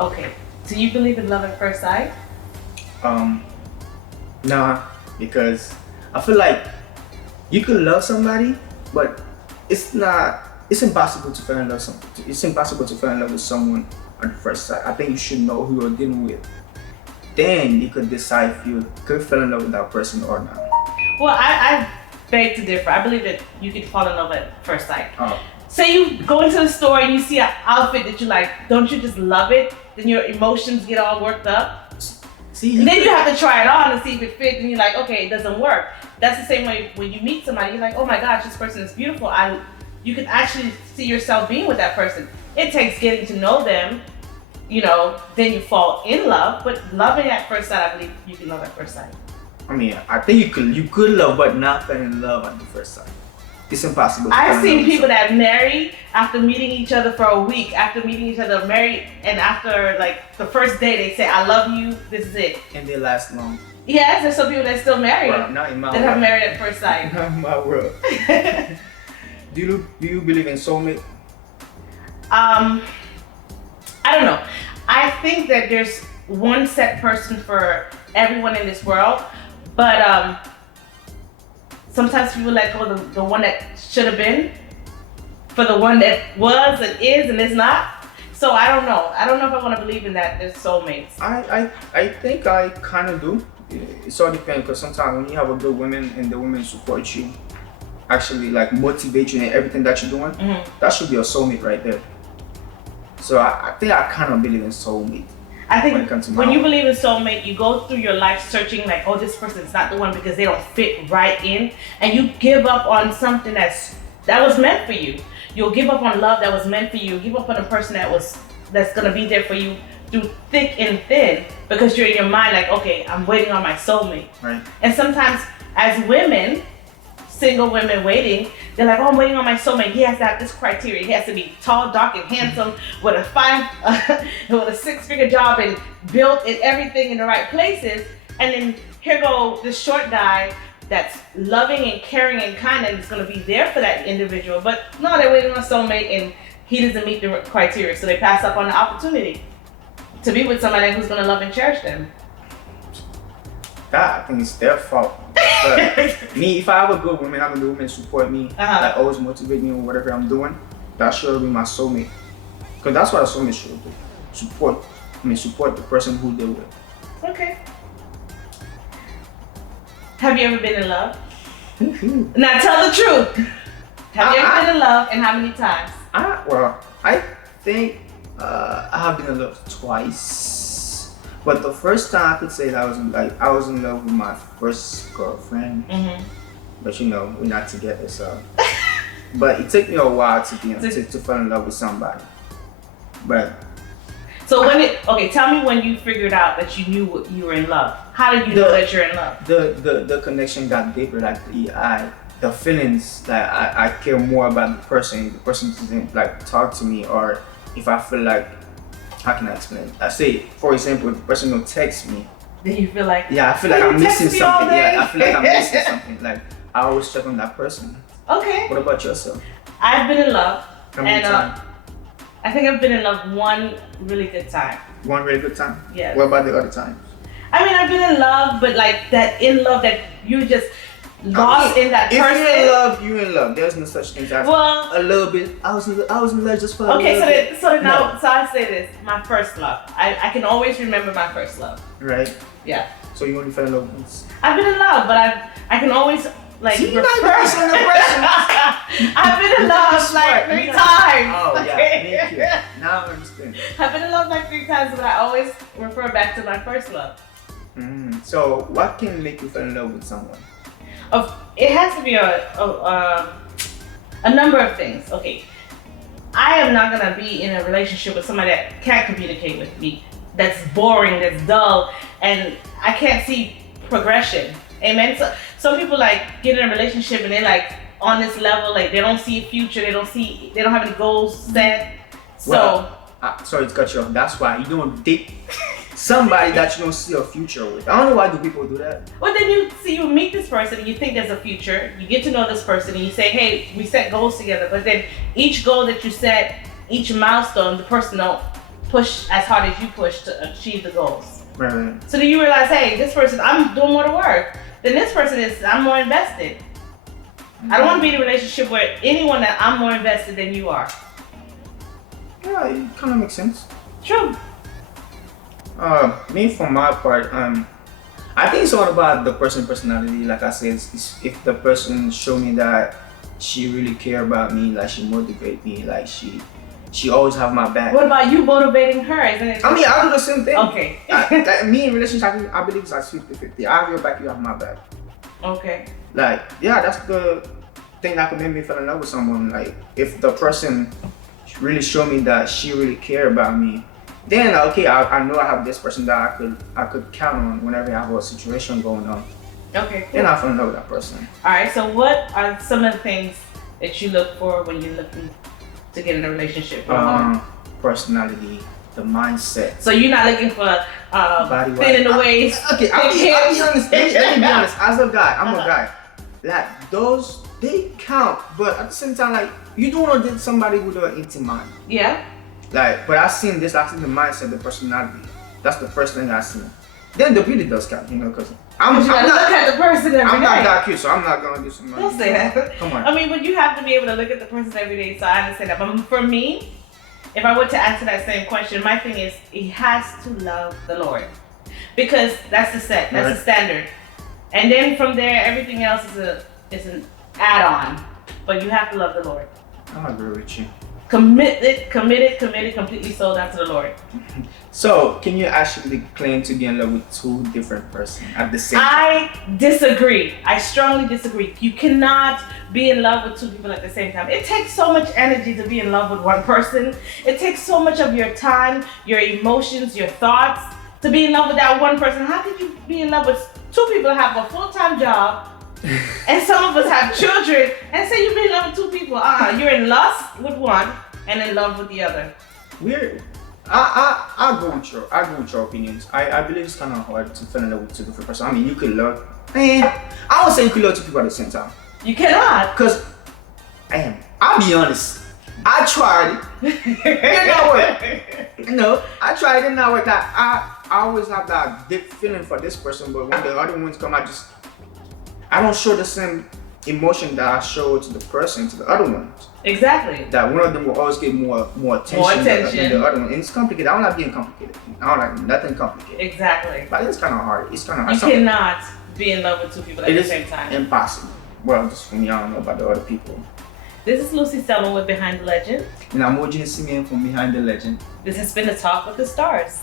Okay. Do you believe in love at first sight? Nah, because I feel like you could love somebody, but it's impossible to fall in love it's impossible to fall in love with someone at the first sight. I think you should know who you're dealing with. Then you could decide if you could fall in love with that person or not. Well, I beg to differ. I believe that you could fall in love at first sight. Oh. Say you go into the store and you see an outfit that you like, don't you just love it? Then your emotions get all worked up. See, and then you have to try it on and see if it fits, and you're like, okay, it doesn't work. That's the same way when you meet somebody, you're like, oh my gosh, this person is beautiful. You can actually see yourself being with that person. It takes getting to know them, you know, then you fall in love, but loving at first sight, I believe you can love at first sight. I mean, I think you could love, but not fall in love at the first sight. It's impossible. I've seen people that marry after meeting each other for a week, after meeting each other, married, and after like the first day they say, I love you, this is it. And they last long. Yes, there's some people that still married, well, not in my that world. have married at first sight. Not in my world. Do you believe in soulmate? I don't know. I think that there's one set person for everyone in this world, but sometimes people let go of the one that should have been for the one that was and is and is not. So I don't know. I don't know if I want to believe in that there's soulmates. I think I kind of do. It all depends, because sometimes when you have a good woman and the women support you, actually like motivate you in everything that you're doing, that should be a soulmate right there. So I think I kind of believe in soulmate. I think when you believe in soulmate, you go through your life searching like, oh, this person's not the one because they don't fit right in, and you give up on something that was meant for you. You'll give up on love that was meant for you. Give up on a person that's gonna be there for you through thick and thin, because you're in your mind like, okay, I'm waiting on my soulmate. Right. And sometimes as women, single women waiting, they're like, oh, I'm waiting on my soulmate. He has to have this criteria. He has to be tall, dark, and handsome with a six-figure job and built and everything in the right places. And then here go this short guy that's loving and caring and kind and is going to be there for that individual. But no, they're waiting on a soulmate and he doesn't meet the criteria, so they pass up on the opportunity to be with somebody who's going to love and cherish them. That I think it's their fault. But me, if I have a good woman, I'm a good woman support me, that always motivate me in whatever I'm doing, that should be my soulmate. Because that's what a soulmate should do. Support the person who they're with. Okay. Have you ever been in love? Now tell the truth. Have you ever been in love, and how many times? I think I have been in love twice. But the first time I could say that I was in love with my first girlfriend. But you know, we're not together, so. But it took me a while to fall in love with somebody. But. So tell me when you figured out that you knew you were in love. How did you know that you're in love? The connection got deeper, like the feelings that I care more about the person doesn't like talk to me, or if I feel like, how can I explain it? I say, for example, the person will text me. Then you feel like, yeah, I feel like I'm missing something. Yeah, I feel like I'm missing something. Like I always check on that person. Okay. What about yourself? I've been in love. How many times? I think I've been in love one really good time. One really good time? Yeah. What about the other times? I mean, I've been in love, but like that in love that you just lost in that person. If you're in love, you're in love. There's no such thing as a little bit. I was in love just for a little bit. So I say this, my first love. I can always remember my first love. Right. Yeah. So you only fell in love once? I've been in love, but I can always like refer. I've been in love like 3 times. Oh yeah, thank you. Now I understand. I've been in love like 3 times, but I always refer back to my first love. So what can make you fall in love with someone? It has to be a number of things. Okay, I am not gonna be in a relationship with somebody that can't communicate with me, that's boring, that's dull, and I can't see progression. Amen. So some people like get in a relationship and they're like on this level, like they don't see a future, they don't have any goals set. Sorry to cut you off. That's why you don't date somebody that you don't see a future with. I don't know why do people do that. Well, then you meet this person and you think there's a future. You get to know this person and you say, hey, we set goals together. But then each goal that you set, each milestone, the person don't push as hard as you push to achieve the goals. Right. So then you realize, hey, this person, I'm doing more to work. Then this person is, I'm more invested. I don't want to be in a relationship where anyone that I'm more invested than you are. Yeah, it kind of makes sense. True. Me for my part, I think it's all about the personality. Like I said, if the person show me that she really care about me, like she motivate me, like she always have my back. What about you motivating her? Isn't it? I mean, I do the same thing. Okay. Like me in relationship, I believe it's like 50-50. I have your back, you have my back. Okay. Like, yeah, that's the thing that could make me fall in love with someone. Like, if the person really show me that she really care about me, then okay, I know I have this person that I could count on whenever I have a situation going on. Okay. Cool. Then I fall in love with that person. All right. So what are some of the things that you look for when you're looking to get in a relationship? Personality, the mindset. So you're not looking for Body thin in the waist. Okay, I'll be honest. Let me be honest. As a guy, I'm a guy. Like those, they count, but at the same time, like you don't want to date somebody with an empty mind. Yeah. Like, but I've seen the mindset, the personality. That's the first thing I've seen. Then the beauty does count, you know, because I'm But you gotta not look at the person every I'm not day. that cute, so I'm not gonna do something. Don't say that. Come on. I mean, but you have to be able to look at the person every day, so I understand that. But for me, if I were to answer that same question, my thing is he has to love the Lord. Because that's the standard. And then from there, everything else is an add-on. But you have to love the Lord. I agree with you. Committed, completely sold out to the Lord. So, can you actually claim to be in love with two different persons at the same time? I disagree. I strongly disagree. You cannot be in love with two people at the same time. It takes so much energy to be in love with one person. It takes so much of your time, your emotions, your thoughts to be in love with that one person. How could you be in love with two people that have a full-time job and some of us have children and say you're in love with two people? You're in lust with one and in love with the other. Weird. I go with your opinions. I believe it's kind of hard to fall in love with two different persons. I mean, you could love. I would say you could love two people at the same time. You cannot. Cause, I'll be honest. I tried it. It did not work. No, I tried it. Did not work. I always have that deep feeling for this person, but when the other ones come, I don't show the same emotion that I show to the person, to the other ones. Exactly. That one of them will always get more attention than the other one. And it's complicated. I don't like being complicated. I don't like nothing complicated. Exactly. But it's kind of hard. It's kind of hard. You cannot be in love with two people at the same time. Impossible. Well, just for me, I don't know about the other people. This is Lucy Selmon with Behind the Legend. And I'm Woldjinny Simeon from Behind the Legend. This has been a Talk with the Stars.